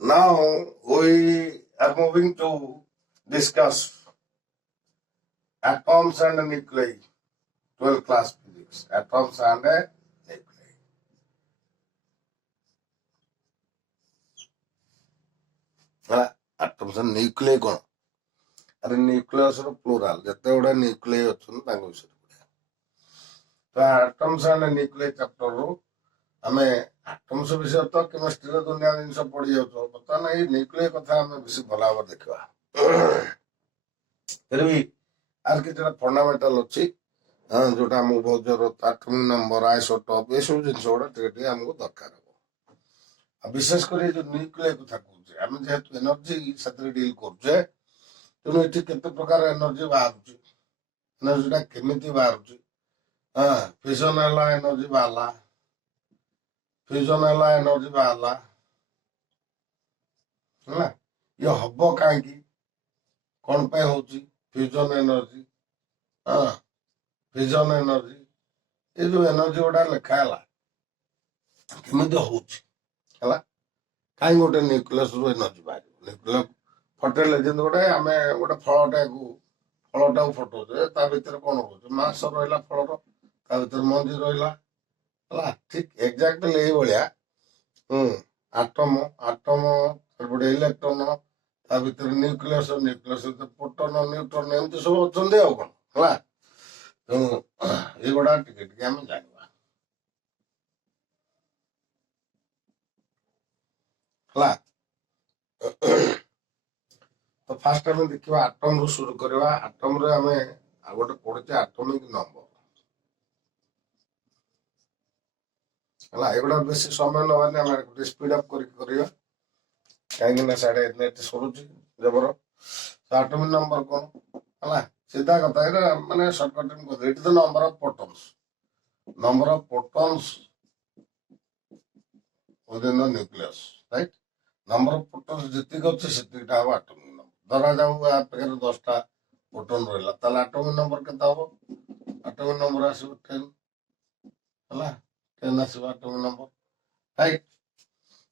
Now we are moving to discuss atoms and nuclei. 12th class physics. Atoms and nuclei. Atoms and nuclei कौन? अरे nucleus रो plural जते गुडा nuclei अछन तांग विषय तो atoms and nuclei chapter रो आमे atoms विषय तो chemistry रो दुनिया जिंस पढि जाउछो पता नै न्यूक्लिय कथा आमे बेसी भलावर देखबा फिर भी आर के जरा फंडामेंटल अछि जोटा हमको बहुत जरूरत एटॉमिक नंबर आइसोटोप ये सब जिन गुड़ा टे हमको दरकार हम विशेष कर जो न्यूक्लियर कथा कहूँ आम जेहेतु एनर्जी साथ डिल करुचे तेणु ये केते प्रकार एनर्जी बाहर एनर्जीटा केमी बाहर फ्यूजन एनर्जी बाहर फ्यूजन एनर्जी बाहर है ये हम कहीं कौन पे हो फ्यूजन एनर्जी फ्यूजन एनर्जी ये जो एनर्जी गुड़ा लिखाला केमी हूँ कहीं गोटे न्यूक्लियस रु एनर्जी बाहर न्यूक्लियस फटेले जमी गोटे आम गोटे फलटा फलटा फटोचे ता भर कौन रोचे मास रहा फलर ता भर मंजी रहा ठीक एक्जाक्टली यही भाया आटम आटम सेपटे इलेक्ट्रोन ता भर न्यूक्लियस न्यूक्लियस प्रोटॉन न्यूट्रॉन एमती सब अच्छा कौन है तेणु ये गुड़ा टे आम जानवा तो फास्ट आम देखा आटम रु शुरू करवा आटम रे आम गोटे पढ़े आटमिक नंबर है एगुड़ा बेस समय ना स्पीड अप कहीं साढ़े नेट सरुची जबर आटमिक नंबर कौन है सीधा कथा है माने shortcut it the number of protons within the nucleus right number of protons जितक अच्छे से आटमिक नंबर धरा जाऊ पाखे 10टा प्रोटॉन रहा ताले आटमिक नंबर के आटमिक नंबर आसो 10 है 10 आसो आटमिक नंबर राइट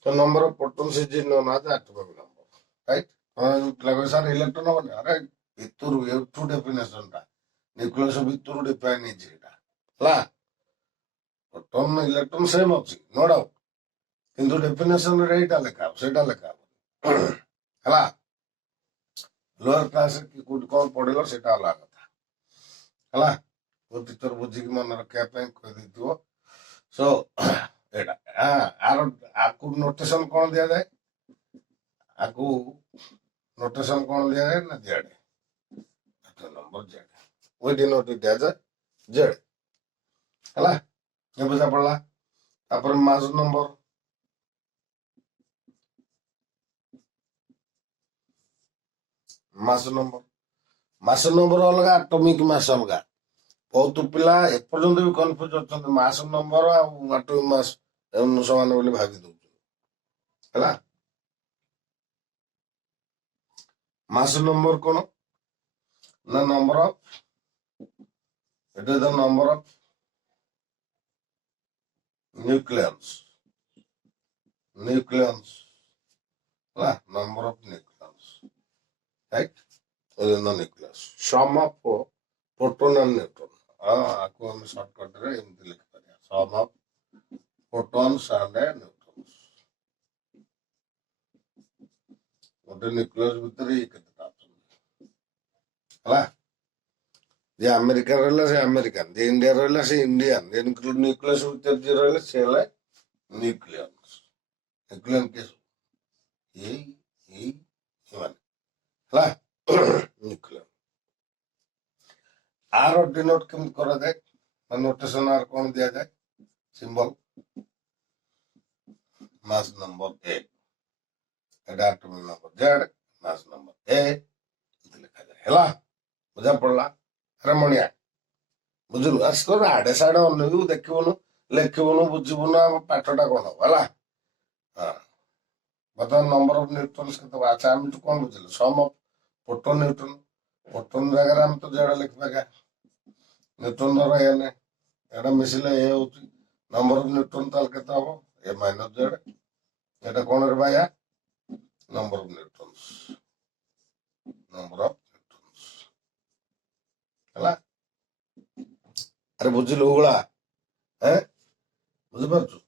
तो number of protons is known as atomic number right sir electron हम अरे भितर एठू डेफिनेशन टा न्यूक्लियस भितर डिफाइन है प्रोटॉन इलेक्ट्रॉन सेम अच्छी नो डाउट किंतु डेफिनेशन रे एटा लेखा सेटा लेखा है लोअर क्लास कौन पढ़ल से अलग कथा है वो टीचर बुझिक मन रखा कही सो आकु नोटेशन कौन दि जाए आकु नोटेशन कौन दि जाए ना जेड नंबर जेड वो नोट दि जाए जेड है ये बुझा पड़ा तापर मास नंबर मास नंबर अलग आटमिक मास अलग बहुत पिला एपर्यंत भी कन्फ्यूज अच्छा मास नंबर आटमिक मास समान बोली भावी दौर है मास नंबर कौन ना number of it is the number of nucleus number of nucleus right within the nucleus sum of proton and neutron आपको हम शॉर्टकट रे एमती लिख Pariya sum of protons and neutrons गोटे न्यूक्लियस भीतर ये केतेटा ऑप्शन हला जे अमेरिका रहला से अमेरिकन जे इंडिया रहला से इंडियन जे न्यूक्लियस भीतर जे रहला से हला न्यूक्लियन के ये हला न्यूक्लियर आर डिनोट केमती करा जाए नोटेशन आर कौन दिया जाए symbol mass number A atomic number Z mass number A लिखा जाए हैला बुझा पड़ला अरे मणिया बुझलु आसर आड़े साड़े अनु देखबनु लिखबनु बुझबनु पाठटा कौन हम है बर्तमान नंबर ऑफ न्यूट्रॉन्स के अच्छा आम कौन बुझे सम ऑफ प्रोटॉन प्रोटॉन जगह आम तो जेड लिखा न्यूट्रॉन धर एन मिसिले ए हूँ नंबर ऑफ न्यूट्रॉन ताल के हम ए माइनस जेड एटा कौन रे भाया number of neutrons, number of neutrons ହେଲା। ଆରେ ବୁଝିଲୁ ହୁଗୁଳା, ବୁଝିପାରୁଛୁ?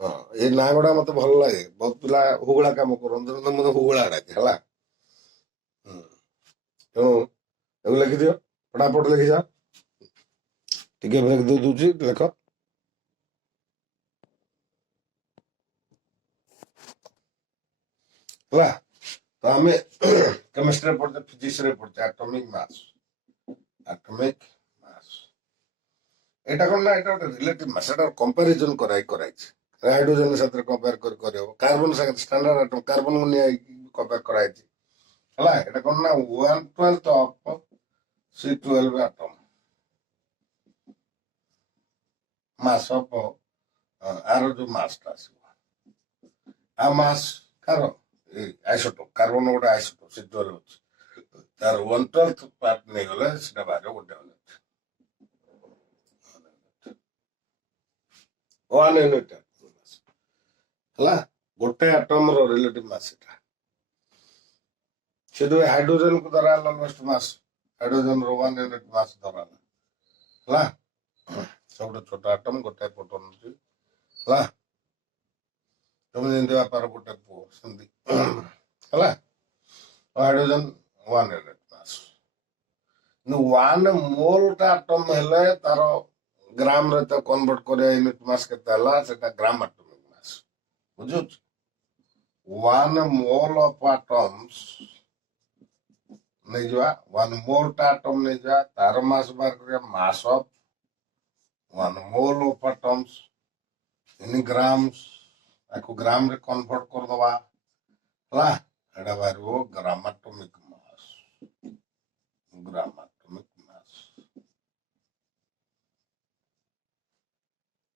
ହଁ, ଏଇ ନାଁ ଗୁଡା ମତେ ଭଲ ଲାଗେ, ବହୁତ ପିଲା ହୁଗୁଳା କାମ କରନ୍ତି, ମତେ ହୁଗୁଳା ଡାକେ ହେଲା। ତେଣୁ ଏବେ ଲେଖିଦିଅ, ପଟାପଟ ଲେଖିଯାଅ, ଟିକେ ବ୍ରେକ୍ ଦେଇ ଦଉଛି, ଲେଖ। ହେଲା, ତ ଆମେ କେମିଷ୍ଟ୍ରିରେ ପଢୁଛେ, ଫିଜିକ୍ସରେ ପଢୁଛେ ଆଟମିକ ମାସ୍। ଆଟମିକ ମାସ୍ ଏଇଟା କଣ ନା, ଏଇଟା ଗୋଟେ ରିଲେଟିଭ ମାସ୍, ଏଟା କମ୍ପାରିଜନ କରାଇଛି। ହାଇଡ୍ରୋଜେନ ସାଥିରେ କମ୍ପେୟାର କରିହେବ, କାର୍ବନ ସାଙ୍ଗରେ ଷ୍ଟାଣ୍ଡାର୍ଡ ଆଟମ କାର୍ବନକୁ ନେଇକି କମ୍ପେୟାର କରାଯାଇଛି ହେଲା। ଏଟା କଣ ନା 1/12 of C12 atom mass of ଆର ଯୋଉ ମାସ୍ ଟା ଆସିବ, ଆ ମାସ୍ କାର ଆଇସୋଟୋପ, କାର୍ବନ ଗୋଟେ ଆଇସୋଟୋପ C12 ଅଛି, ତାର 1/12 ପାର୍ଟ ନେଇଗଲେ ସେଟା ବାହାରିବ ଗୋଟେ ୟୁନିଟ୍ ହେଲା। ଗୋଟେ ଆଟମର ରିଲେଟିଭ ମାସ୍ ଏଟା। ସେଠୁ ହାଇଡ୍ରୋଜେନ କୁ ଧରା ହେଲା ଲୋଏଷ୍ଟ ମାସ୍, ହାଇଡ୍ରୋଜେନ ର 1 ୟୁନିଟ୍ ମାସ୍ ଧରା ହେଲା। ସବୁଠୁ ଛୋଟ ଆଟମ, ଗୋଟେ ପ୍ରୋଟନ ଅଛି ହେଲା। ତମେ ଯେମିତି ବାପାର ଗୋଟେ ପୁଅ ସେମିତି ହେଲା। ହାଇଡ୍ରୋଜେନ 1 ୟୁନିଟ୍ ମାସ୍, କିନ୍ତୁ 1 ମୋଲ ଟା ଆଟମ ହେଲେ ତାର ଗ୍ରାମ ରେ ତ କନଭର୍ଟ କରିବା ୟୁନିଟ୍ ମାସ୍ କେତେ ହେଲା, ସେଟା ଗ୍ରାମ ଆଟମିକ ମାସ୍। ବୁଝୁଛୁ? 1 ମୋଲ ଅଫ ଆଟମ୍ସ ନେଇଯିବା, 1 ମୋଲ ଟା ଆଟମ ନେଇଯିବା, ତାର ମାସ୍ ବାହାର କରିବା, mass of 1 mole of atoms in grams, ତାକୁ ଗ୍ରାମ ରେ କନଭର୍ଟ କରିଦବା ହେଲା। ଏଟା ବାହାରିବ ଗ୍ରାମାଟମିକ ମାସ୍, ଗ୍ରାମାଟମିକ ମାସ୍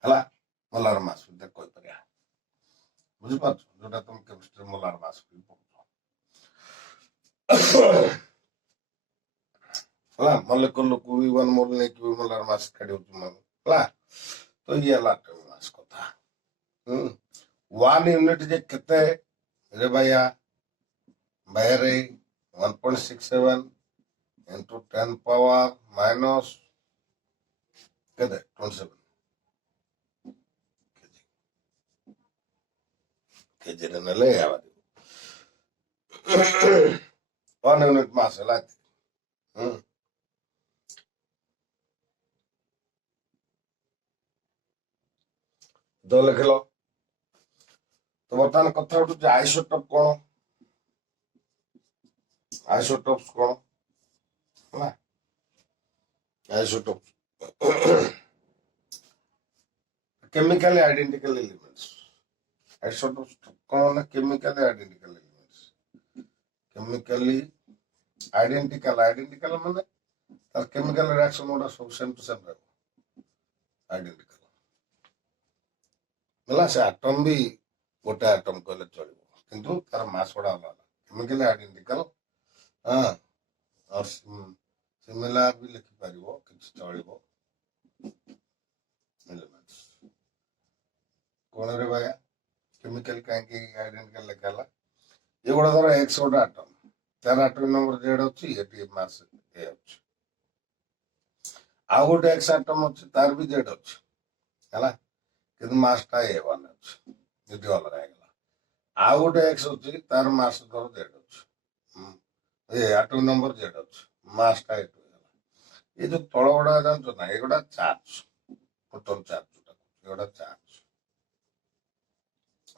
ହେଲା। ମୋଲାର ମାସ୍ ଭିତରେ କହିପାରିବା, ବୁଝିପାରୁଛ? ଯୋଉଟା ତମେ କେମିଷ୍ଟ୍ରି ମୋଲାର ମାସ୍ ପଢୁଛ ହେଲା। ମଲେକୁଲକୁ ବି 1 ମୋଲ ନେଇକି ବି ମୋଲାର ମାସ୍ କାଢି ହଉଛି ହେଲା। ତ ଇଏ ହେଲା ଆଟମିକ ମାସ୍ କଥା। 1 ୟୁନିଟ୍ ଯେ କେତେ ରେ ବାୟା, ବାୟାରେ 1.67 into 10 power minus କେତେ 27 କେଜିରେ ନେଲେ 1 ୟୁନିଟ୍ ମାସ୍ ହେଲା। ତ ଲେଖିଲ। ତ ବର୍ତ୍ତମାନ କଥା ଉଠୁଛି ଆଇସୋଟୋପ କଣ, ଆଇସୋଟୋପ୍ସ କଣ ହେଲା। Isotopes chemically identical elements. Isotopes कौन है? Chemically identical elements. Chemically identical माने तार chemical reaction ओडा सब same to same रहता, identical. मतलब से atom भी गोटे atom कहले चलिबो, किंतु तार mass ओडा अलग, chemically identical और similar भी लिखि परिबो किछ चलिबो elements. कौन रे भाया केमिकल कहीं आइडेंटिकल लिखला, ये गोटे धर एक्स गोटे आटम, तार आटम नंबर जेड अच्छी, ये मास ए अच्छी, आउ गोटे एक्स आटम अच्छी, तार भी जेड अच्छी हैला, किंतु मास टा ए1 अच्छी, जेडी अलग आइगला। आउ गोटे एक्स अच्छी, तार मास धर जेड अच्छी, ए आटम नंबर जेड अच्छी, मास टा ए2 हैला। ये जो तळ गुडा जानछो ना, एगुडा चार्ज, प्रोटॉन चार्ज, एगुडा चार्ज,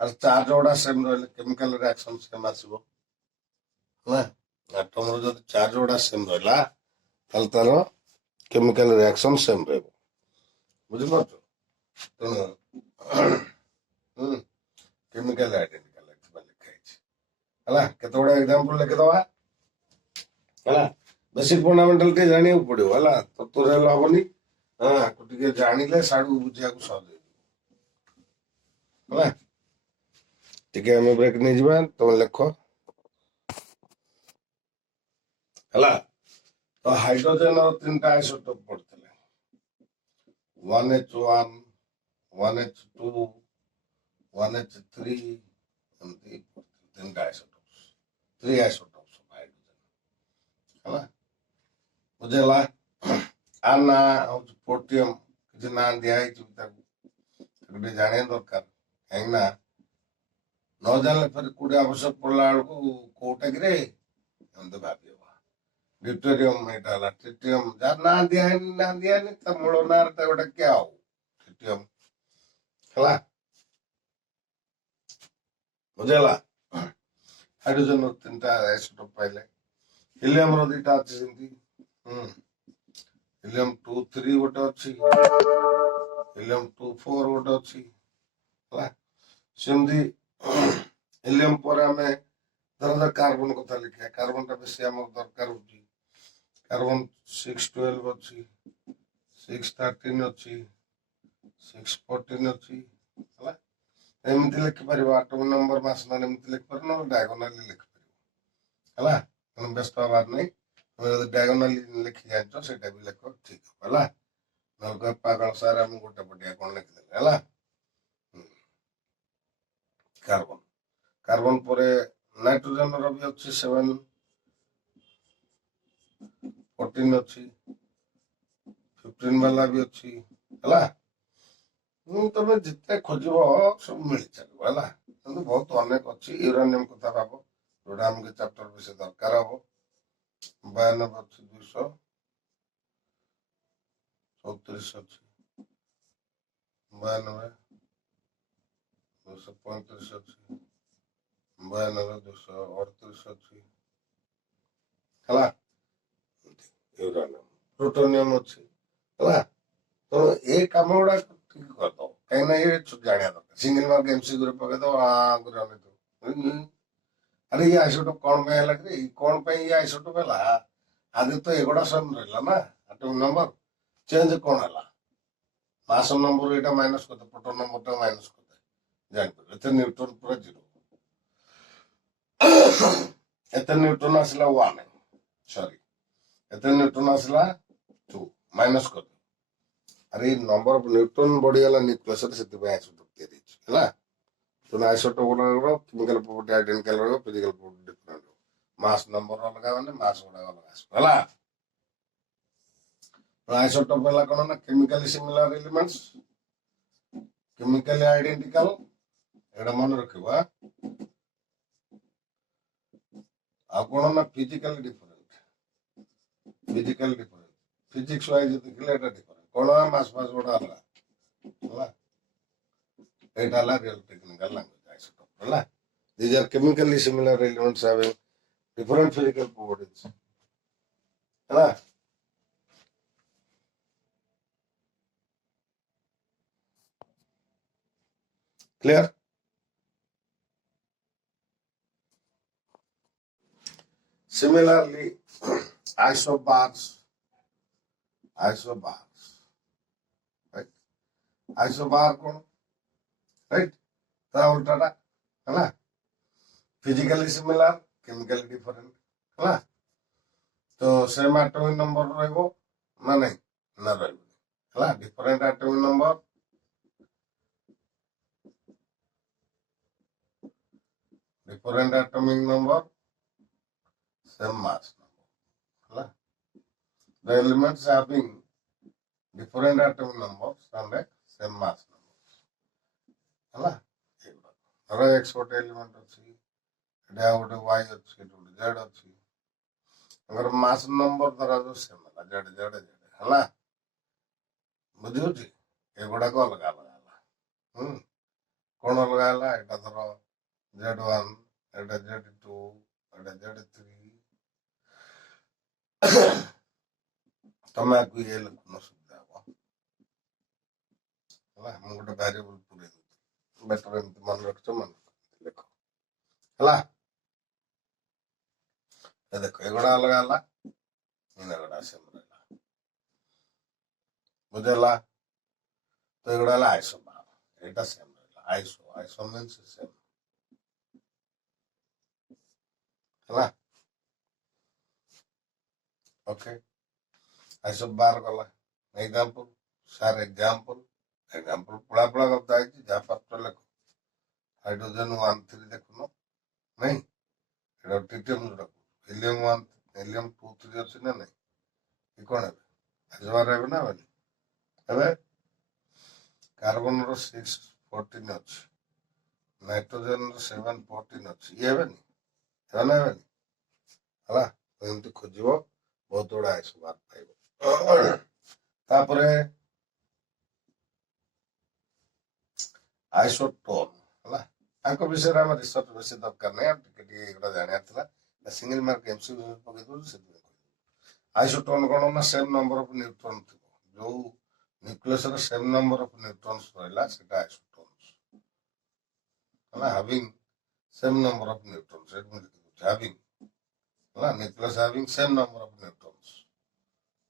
और चार्ज गुडा सेम रहले केमिकल रिएक्शन सेम आसीबो ना। आटम रो जदि चार्ज गुडा सेम रहला ताल तार केमिकल रिएक्शन सेम रहबो, बुझि पाछो? तेणु केमिकल आइडेंटिकल लिखा है हला। केते गुडा एग्जांपल लिखि दवा हला। बेसिक फंडामेंटल टे जानिया पड़ियो हला, तो तोरे हबनी। हां, टिके जानिले साडू बुझिया को सहज हला। टिके हम ब्रेक नै जिबा, तो लिखो हला। तो हाइड्रोजन और तीनटा आइसोटोप पड़तले, 1H1, 1H2, 1H3 एमती तीन आइसोटोप्स 3 आइसोटोप्स ऑफ हाइड्रोजन है बुझेला आ ना पोर्टियम किसी ना दिया गोटे जाने दरकार कहीं न जाने फिर कौटे आवश्यक पड़ा बेलू कौटा कि भाव ड्यूटेरियम यहाँ ट्रिटियम जार ना दिया मूल ना गोटे क्या हो ट्रिटियम है बुझेगा हाइड्रोजन 3टा आइसोटोप पाइले हिलियम दुईटा अच्छी हिलियम 2-3 गोटे अच्छी हिलियम 2-4 गोटे अच्छी सेमती हिलियम पर आम धर कार्बन कथा लिखा कार्बन टा बेस दरकार हो कार्बन 6-12 अच्छी 6-13 अच्छी 6-14 अच्छी एमती लिखिपर आटोमिक नंबर मास नंबर लिखिपर ना डायगोनाली लिखिपर है व्यस्त हबार नहीं तुम डायगोनाली लिखी जाच से लिख ठीक है ना पागल सारे आम गोटे पटिया कौन लिखिदे है कार्बन कार्बन पर नाइट्रोजन भी अच्छी 7-14 अच्छी 15 वाला भी अच्छी है तुम जिते खोज सब मिल चलो है बहुत अनेक अच्छी यूरानियम कथा भाव जोटा आमको चैप्टर विषय दरकार हम 92 अच्छी 234 अच्छी 92 235 अच्छी 92 238 अच्छी है यूरानियम प्लूटोनियम अच्छी है तो ये कम गुड़ा ठीक करद कहीं ये जाना दरकार सिंगल मार्क एमसीक्यू पकईद अरे ये आइसोटोप कौन है कौन ये आइसोटोप है आदि तो एगुड़ा सेम रहा ना एटॉमिक नंबर चेंज कौन है मास नंबर यहाँ माइनस करते प्रोटॉन नंबर माइनस करते जानते न्यूट्रन पूरा 0 एत न्यूट्रन आसला 1 सॉरी एत न्यूट्रन आसला 2 माइनस कर अरे नंबर ऑफ न्यूट्रन बढ़ीगला न्यूक्लियस से आइसोटोप है तो आइसोटोप केमिकल प्रॉपर्टी आइडेंटिकल रहा physical property different mass number अलग माने मास गुड़ा अलग है आइसोटोप है कौन ना chemically similar elements chemically identical एटा मन रखा आ कौन ना फिजिकली डिफरेंट फिजिक्स वाइज देखिए डिफरेंट कौन मास मास गुड़ा अलग है एटा रियल टेक्निकल लैंग्वेज आइसोटोप है these are chemically similar elements having different physical properties है clear similarly isobars right isobar कौन right ता उल्टा है फिजिकली सिमिलर केमिकली डिफरेंट है तो सेम एटॉमिक नंबर रहिबो ना नहीं ना रहिबो है different atomic number same mass number है the elements having different atomic numbers and same mass numbers है ଧର x ଗୋଟେ ଏଲିମେଣ୍ଟ ଅଛି ଏଟା ଗୋଟେ y ଅଛି ଏଟା ଗୋଟେ z ଅଛି ତାଙ୍କର ମାସ ନମ୍ବର ଧରାଯାଉ ସେମ୍ ହେଲା z ହେଲା ବୁଝିହଉଛି ଏଗୁଡାକ ଅଲଗା ଅଲଗା ହେଲା କଣ ଅଲଗା ହେଲା ଏଟା ଧର z1 ଏଟା z2 ଏଟା z3 ତମେ ଆକୁ ଇଏ ଲେଖୁନ ସୁବିଧା ହବ ହେଲା ମୁଁ ଗୋଟେ ଭ୍ୟାରିଏବଲ ପୁରେଇ ଦଉଛି बेटर एमती मन रख लिख है देखो एगुड़ा अलग है इनगुड़ा सेम रहा बुझेगा तो एगुड़ा आइसो बार एटा सेम रहा आइसो मीन्स सेम है ओके आइसो बार गला एग्जांपल सार एग्जांपल पड़ा पड़ा करता है जहाँ पात्र लिख हाइड्रोजन 1-3 देखुन ନାଇଁ ଏଇଟା ଟ୍ରିଟିୟମ୍ ଯୋଉଟା ହିଲିୟମ୍ 1 ହିଲିୟମ୍ 2 3 ଅଛି ନା ନାଇଁ କି କଣ ଏବେ ଆଜବାର ହେବେ ନା ହେବେନି ଏବେ କାର୍ବନର 6 14 ଅଛି ନାଇଟ୍ରୋଜେନର 7 14 ଅଛି ଇଏ ହେବେନି ହେବେ ନା ହେବେନି ହେଲା ଏମିତି ଖୋଜିବ ବହୁତ ଗୁଡ଼ା ଆଇସ ବାହାର ପାଇବ ତାପରେ ଆଇସୋଟୋନ୍ ହେଲା ତାଙ୍କ ବିଷୟରେ ଆମେ ରିସର୍ଚ୍ଚ ବେଶୀ ଦରକାର ନାହିଁ ଆଉ ଟିକେ ଟିକେ ଏଗୁଡ଼ା ଜାଣିବାର ଥିଲା ସିଙ୍ଗଲ ମାର୍କ ଏମସିକ୍ୟୁ ପକେଇ ଦେଉଛି ସେଥିପାଇଁ ଆଇସୋଟୋନ୍ କଣ ନା ସେମ୍ ନମ୍ବର ଅଫ୍ ନ୍ୟୁଟ୍ରନ୍ ଥିବ ଯୋଉ ନ୍ୟୁକ୍ଲିୟସରେ ସେମ୍ ନମ୍ବର ଅଫ୍ ନ୍ୟୁଟ୍ରନ୍ସ ରହିଲା ସେଟା ଆଇସୋଟୋନ୍ସ ହେଲା having same number of neutrons ଏଠି ମୁଁ ଲେଖିଦେଉଛି ହାଭିଂ ହେଲା nucleus having same number of neutrons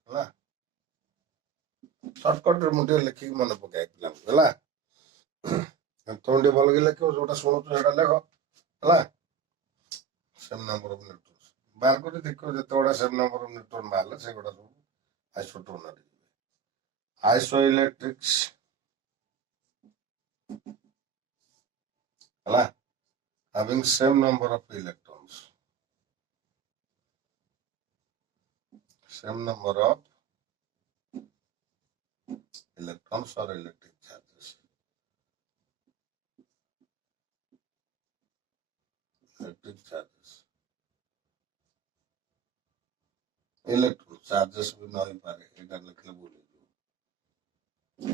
ହେଲା ସର୍ଟକଟରେ ମୁଁ ଟିକେ ଲେଖିକି ମନେ ପକାଏ ପିଲାଙ୍କୁ ହେଲା ତମେ ଟିକେ ଭଲ କି ଲେଖିବ ଯୋଉଟା ଶୁଣୁଛ ସେଇଟା ଲେଖ ହେଲା ସେମ୍ ନମ୍ବର ଅଫ୍ ନ୍ୟୁଟ୍ରନ୍ସ ବାହାର କରି ଦେଖିବ ଯେତେଗୁଡ଼ା ସେମ୍ ନମ୍ବର ଅଫ୍ ନ୍ୟୁଟ୍ରନ୍ ବାହାରିଲେ ସେଗୁଡ଼ା ସବୁ ଆଇସୋଟୋନ୍ ଆଇସୋ ଇଲେକ୍ଟ୍ରିକ୍ସ ହେଲା having same number of electrons or electric charges electron charges भी न हो पारे এটা লিখলে ভুল হয়ে যাবে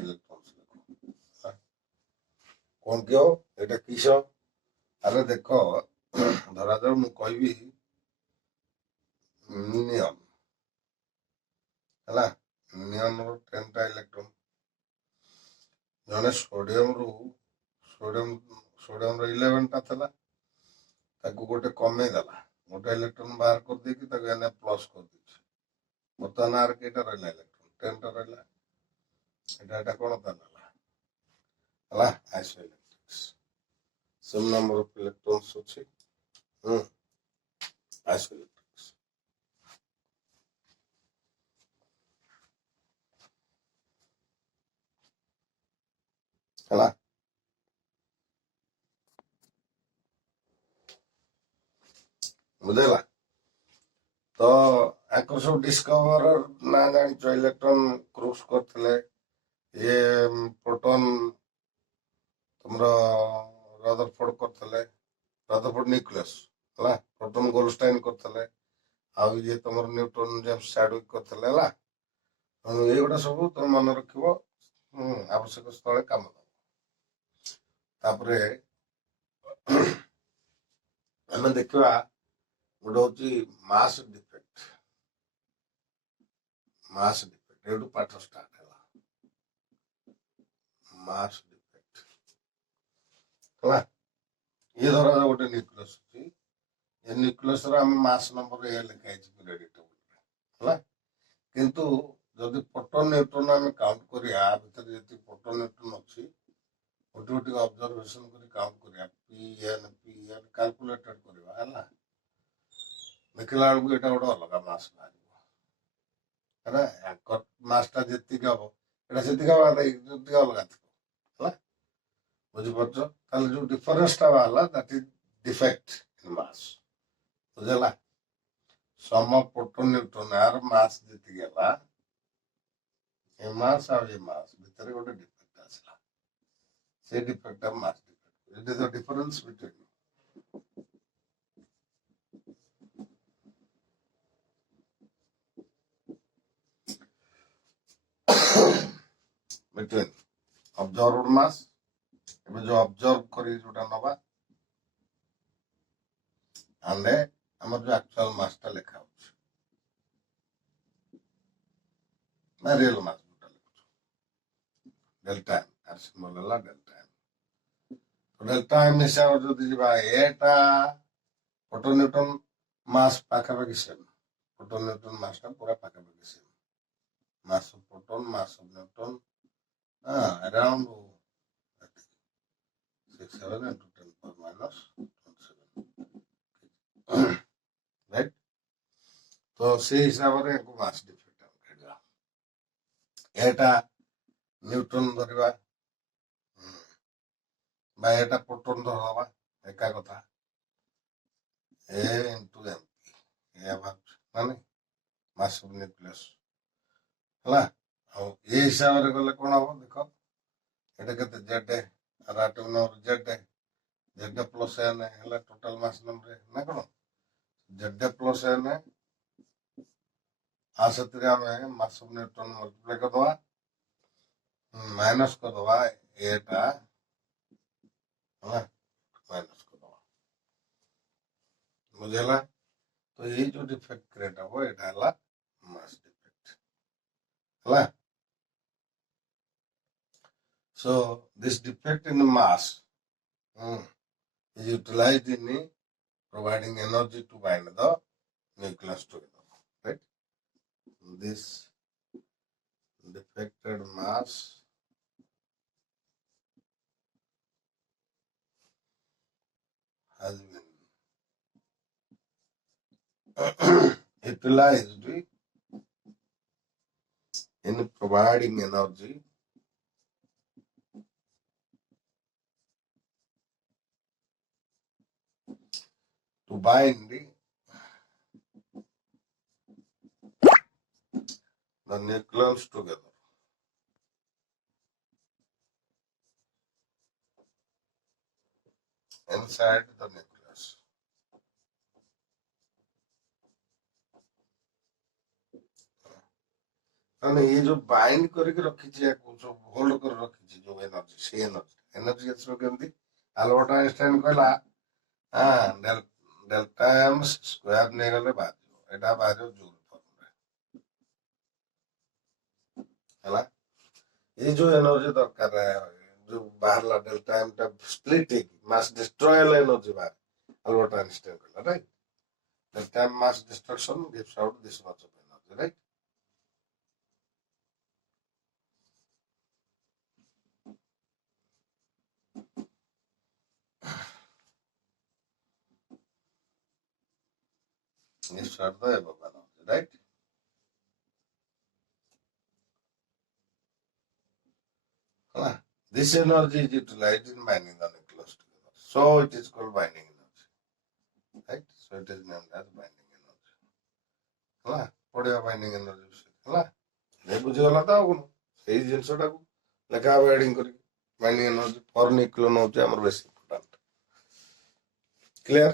ইলেকট্রনস লেখো কোন কেউ এটা কিস আরে দেখো ধরাଯାଉ ମୁଁ କହିବି ନିଅନ ହେଲା ନିଅନର 10ଟା ଇଲେକ୍ଟ୍ରନ ଜଣେ ସୋଡିୟମର 11ଟା ଥିଲା ତାକୁ ଗୋଟେ କମେଇ ଦେଲା ଗୋଟେ ଇଲେକ୍ଟ୍ରନ ବାହାର କରିଦେଇକି ତାକୁ Na ପ୍ଲସ୍ କରିଦେଇଛି ବର୍ତ୍ତମାନ ଆର କେଇଟା ରହିଲା ଇଲେକ୍ଟ୍ରନ 10ଟା ରହିଲା ଏଟା କଣ ତାହେଲେ ହେଲା iso ଇଲେକ୍ଟ୍ରିକ୍ସ same number of electrons ଅଛି ଆଇସୋ ଇଲେକ୍ଟ୍ରିକ୍ସ ହେଲା ବୁଝିଲା ତ ଆଙ୍କର ସବୁ ଡିସ୍କଭର ନା ଜାଣିଛ ଇଲେକ୍ଟ୍ରନ କ୍ରୁକ୍ସ କରିଥିଲେ ଇଏ ପ୍ରୋଟନ ତମର ରଦରଫୋର୍ଡ କରିଥିଲେ ରଦରଫୋର୍ଡ ନ୍ୟୁକ୍ଲିୟସ୍ ହେଲା ପ୍ରୋଟନ ଗୋଲଷ୍ଟାଇନ କରିଥିଲେ ଆଉ ଇଏ ତମର ନ୍ୟୁଟ୍ରନ ଜେମ୍ସ ଚାଡୱିକ୍ କରିଥିଲେ ହେଲା ଏଇଗୁଡ଼ା ସବୁ ତମେ ମନେ ରଖିବ ଆବଶ୍ୟକ ସ୍ଥଳେ କାମ ଦବ ତାପରେ ଆମେ ଦେଖିବା ଗୋଟେ ହଉଛି ମାସ୍ ଡିଫେକ୍ଟ ଏଇଠୁ ପାଠ ଷ୍ଟାର୍ଟ ହେଲା ମାସ୍ ଡିଫେକ୍ଟ ହେଲା ଇଏ ଧରାଯାଉ ଗୋଟେ ନ୍ୟୁକ୍ଲିୟସ୍ ଅଛି ଏ ନ୍ୟୁକ୍ଲିୟସର ଆମେ ମାସ୍ ନମ୍ବର ଏ ଲେଖା ହେଇଛି ପିରିୟଡିକ୍ ଟେବୁଲରେ ହେଲା କିନ୍ତୁ ଯଦି ପ୍ରୋଟନ ନ୍ୟୁଟ୍ରନ ଆମେ କାଉଣ୍ଟ କରିବା ଆ ଭିତରେ ଯେତିକି ପ୍ରୋଟନ ନ୍ୟୁଟ୍ରନ ଅଛି ଗୋଟେ ଗୋଟେ ଅବଜରଭେସନ କରି କାଉଣ୍ଟ କରିବା ପିଏନ୍ କାଲକୁଲେଟେଡ କରିବା ହେଲା ଦେଖିଲା ବେଳକୁ ଏଇଟା ଗୋଟେ ଅଲଗା ମାସ୍ ବାହାରିବ ହେଲା ମାସଟା ଯେତିକି ହବ ଏଇଟା ସେତିକି ହବା ଯେତିକି ଅଲଗା ଥିବ ହେଲା ବୁଝିପାରୁଛ ତାହେଲେ ଯୋଉ ଡିଫରେନ୍ସଟା ବାହାରିଲା ଦ୍ୟାଟ୍ ଇଜ ଡିଫେକ୍ଟ ଇନ୍ ମାସ୍ ବୁଝିଲା ସମ ପ୍ରୋଟନ ନ୍ୟୁଟ୍ରନ ଆର ମାସ୍ ଯେତିକି ହେଲା ଏ ମାସ୍ ଆଉ ଏ ମାସ୍ ଭିତରେ ଗୋଟେ ଡିଫେକ୍ଟ ଆସିଲା ସେ defect mass defect eat is the difference between observed mass ଏବେ ଯୋଉ ଅବଜର୍ଭ କରି ଯୋଉଟା ନବା ଆଣ୍ଡ ଆମର ଯୋଉ ଆକ୍ଚୁଆଲ ମାସଟା ଲେଖା ହଉଛି ନା ରିଏଲ ମାସ ଯୋଉଟା ଲେଖୁଛୁ ଡେଲ୍ଟା ଆର ସିମ୍ବଲ ହେଲା ଡେଲ୍ଟା ଏମ୍ ହିସାବରେ ଯଦି ଯିବା ଏଟା ପ୍ରୋଟନ ନ୍ୟୁଟ୍ରନ ମାସ ପାଖାପାଖି ସେମ୍ ପ୍ରୋଟନ ନ୍ୟୁଟ୍ରନ ମାସଟା ପୁରା ପାଖାପାଖି ସେମ୍ ମାସ ଅଫ ପ୍ରୋଟନ ମାସ of neutron around 67 into 10 power minus 27 right तो से हिसाब रे को मास डिफेक्ट काढला एटा न्यूट्रन धरिबा बा एटा प्रोटॉन धरबा एका कथा A into MP ଏ ଭାବୁଛୁ ମାନେ ମାସ ଅଫ୍ ନ୍ୟୁକ୍ଲିୟସ୍ ହେଲା। ଆଉ ଏ ହିସାବରେ ଗଲେ କ'ଣ ହବ ଦେଖ, ଏଇଟା କେତେ ଜେଡ୍ ଆର atomic number Z plus N ହେଲା ଟୋଟାଲ ମାସ ନମ୍ବର ନା କ'ଣ, ଜେଡ୍ ପ୍ଲସ୍ ଏନ୍ ଆଉ ସେଥିରେ ଆମେ ମାସ ଅଫ୍ ନ୍ୟୁଟ୍ରନ୍ ମଲ୍ଟିପ୍ଲାଏ କରିଦେବା, ମାଇନସ୍ କରିଦେବା ଏଟା ହେଲା, ମାଇନସ୍ କରିଦେବା, ବୁଝିହେଲା। ତ ଏଇ ଯୋଉ ଡିଫେକ୍ଟ କ୍ରିଏଟ୍ ହବ ଏଇଟା ହେଲା ମାସ୍ ଡିଫେକ୍ଟ ହେଲା। So this defect in mass is utilized in providing energy to bind the nucleus together, right? This defected mass has been utilized in providing energy to bind the nucleons together. Inside the nucleus. ମାନେ ये जो bind करके रखिଛି ୟାକୁ ସବୁ hold କରି ରଖିଛି ଯୋଉ energy, ସେଇ ଏନର୍ଜି ଆସିବ କେମିତି? ଆଲବର୍ଟ ଆଇନଷ୍ଟାଇନ କହିଲା ଡେଲ୍ଟା ଏମ୍ ସ୍କୋୟାର ନେଇଗଲେ ବାହାରିବ, ଏଇଟା ବାହାରିବ ଜୁଲ୍ ଫର୍ମରେ ହେଲା। ଏଇ ଯୋଉ ଏନର୍ଜି ଦରକାର ଯୋଉ ବାହାରିଲା ଡେଲ୍ଟା ଏମ୍ ଟା ସ୍ପ୍ଲିଟ୍ ହେଇକି ମାସ୍ ଡିଷ୍ଟ୍ରୟ ହେଲା ଏନର୍ଜି ବାହାରେ, ଆଲବର୍ଟ ଆଇନଷ୍ଟାଇନ କହିଲା right, delta M mass destruction gives out this much of energy, right? Gives out the above energy, right? This energy is utilized in binding the nucleus together. So it is called binding energy. Right? So it is named as binding energy. ହେଲା ପଢିବା binding energy ବିଷୟରେ ହେଲା। ବୁଝିଗଲା ତ ଆଉ କ'ଣ, ସେଇ ଜିନିଷଟାକୁ ଲେଖା ହବ ହେଡିଂ କରିକି, binding energy ଫର୍ ନ୍ୟୁକ୍ଲିୟନ୍ ହେଉଛି ଆମର ବେଶୀ ଇମ୍ପୋର୍ଟାଣ୍ଟ। କ୍ଲିୟର?